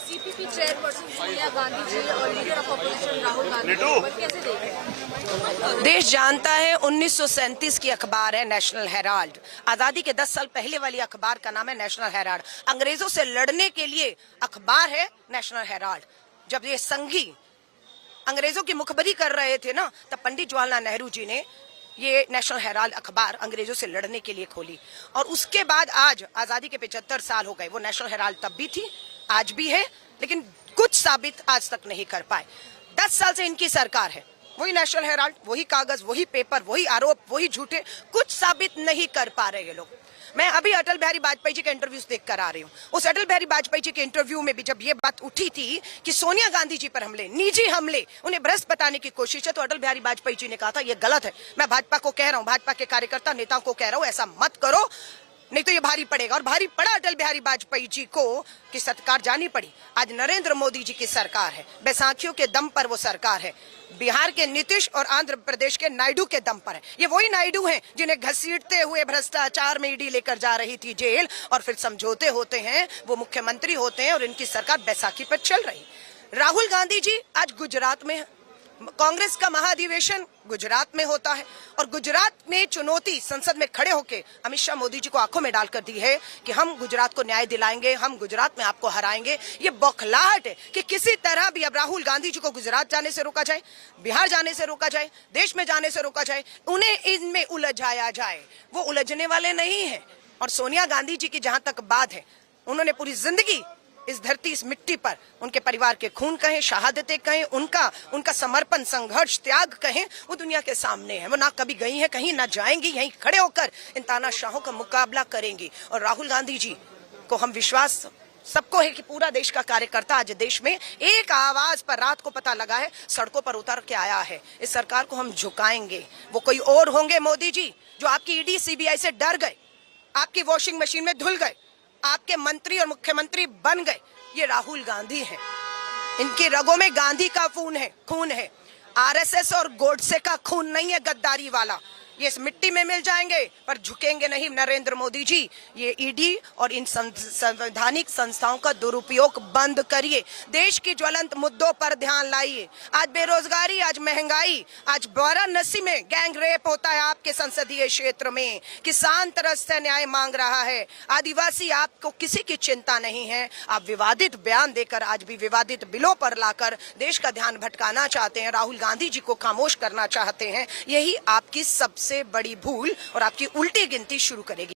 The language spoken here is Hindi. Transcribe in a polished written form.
सीपीपी चेयरपर्सन सोनिया गांधी जी और leader of opposition Rahul Gandhi कैसे देखें? देश जानता है 1937 की अखबार है नेशनल हेराल्ड। आजादी के 10 साल पहले वाली अखबार का नाम है नेशनल हेराल्ड। अंग्रेजों से लड़ने के लिए अखबार है नेशनल हेराल्ड। जब ये संघी अंग्रेजों की मुखबरी कर रहे थे ना, तब पंडित जवाहरलाल नेहरू जी ने ये नेशनल हेराल्ड अखबार अंग्रेजों से लड़ने के लिए खोली। और उसके बाद आज आजादी के 75 साल हो गए। वो नेशनल हेराल्ड तब भी थी, आज भी है, लेकिन कुछ साबित आज तक नहीं कर पाए। 10 साल से इनकी सरकार है, वही नेशनल हेराल्ड, वही कागज, वही पेपर, वही आरोप, वही झूठे, कुछ साबित नहीं कर पा रहे ये लोग। मैं अभी अटल बिहारी वाजपेयी जी के इंटरव्यूज देख कर आ रही हूँ। उस अटल बिहारी वाजपेयी जी के इंटरव्यू में भी जब ये बात उठी थी कि सोनिया गांधी जी पर हमले, निजी हमले, उन्हें भ्रष्ट बताने की कोशिश है, तो अटल बिहारी वाजपेयी जी ने कहा था ये गलत है। मैं भाजपा को कह रहा हूँ, भाजपा के कार्यकर्ता नेताओं को कह रहा हूँ, ऐसा मत करो, नहीं तो ये भारी पड़ेगा। और भारी पड़ा अटल बिहारी वाजपेयी जी को कि सरकार जानी पड़ी। आज नरेंद्र मोदी जी की सरकार है, बैसाखियों के दम पर वो सरकार है, बिहार के नीतीश और आंध्र प्रदेश के नायडू के दम पर है। ये वही नायडू हैं जिन्हें घसीटते हुए भ्रष्टाचार में ईडी लेकर जा रही थी जेल, और फिर समझौते होते हैं, वो मुख्यमंत्री होते हैं और इनकी सरकार बैसाखी पर चल रही। राहुल गांधी जी आज गुजरात में, कांग्रेस का महाधिवेशन गुजरात में होता है, और गुजरात में चुनौती संसद में खड़े होकर अमित शाह मोदी जी को आंखों में डालकर दी है कि हम गुजरात को न्याय दिलाएंगे, हम गुजरात में आपको हराएंगे। ये बौखलाहट है कि किसी तरह भी अब राहुल गांधी जी को गुजरात जाने से रोका जाए, बिहार जाने से रोका जाए, देश में जाने से रोका जाए, उन्हें इनमें उलझाया जाए। वो उलझने वाले नहीं है। और सोनिया गांधी जी की जहां तक बात है, उन्होंने पूरी जिंदगी इस धरती, इस मिट्टी पर उनके परिवार के खून कहें, शहादतें कहें, उनका समर्पण, संघर्ष, त्याग कहें, वो दुनिया के सामने है। वो ना कभी गई हैं कहीं, ना जाएंगी, यहीं खड़े होकर इन तानाशाहों का मुकाबला करेंगी। और राहुल गांधी जी को हम विश्वास सबको है कि पूरा देश का कार्यकर्ता आज देश में एक आवाज पर रात को पता लगा है, सड़कों पर उतर के आया है। इस सरकार को हम झुकाएंगे। वो कोई और होंगे मोदी जी जो आपकी ईडी सीबीआई से डर गए, आपकी वॉशिंग मशीन में धुल गए, आपके मंत्री और मुख्यमंत्री बन गए। ये राहुल गांधी हैं, इनकी रगों में गांधी का खून है। आरएसएस और गोडसे का खून नहीं है गद्दारी वाला। ये इस मिट्टी में मिल जाएंगे पर झुकेंगे नहीं। नरेंद्र मोदी जी, ये ईडी और इन संवैधानिक संस्थाओं का दुरुपयोग बंद करिए। देश की ज्वलंत मुद्दों पर ध्यान लाइए। आज बेरोजगारी, आज महंगाई, आज वाराणसी में गैंग रेप होता है आपके संसदीय क्षेत्र में, किसान तरस से न्याय मांग रहा है, आदिवासी, आपको किसी की चिंता नहीं है। आप विवादित बयान देकर आज भी विवादित बिलों पर लाकर देश का ध्यान भटकाना चाहते हैं, राहुल गांधी जी को खामोश करना चाहते हैं। यही आपकी सबसे बड़ी भूल और आपकी उल्टी गिनती शुरू करेगी।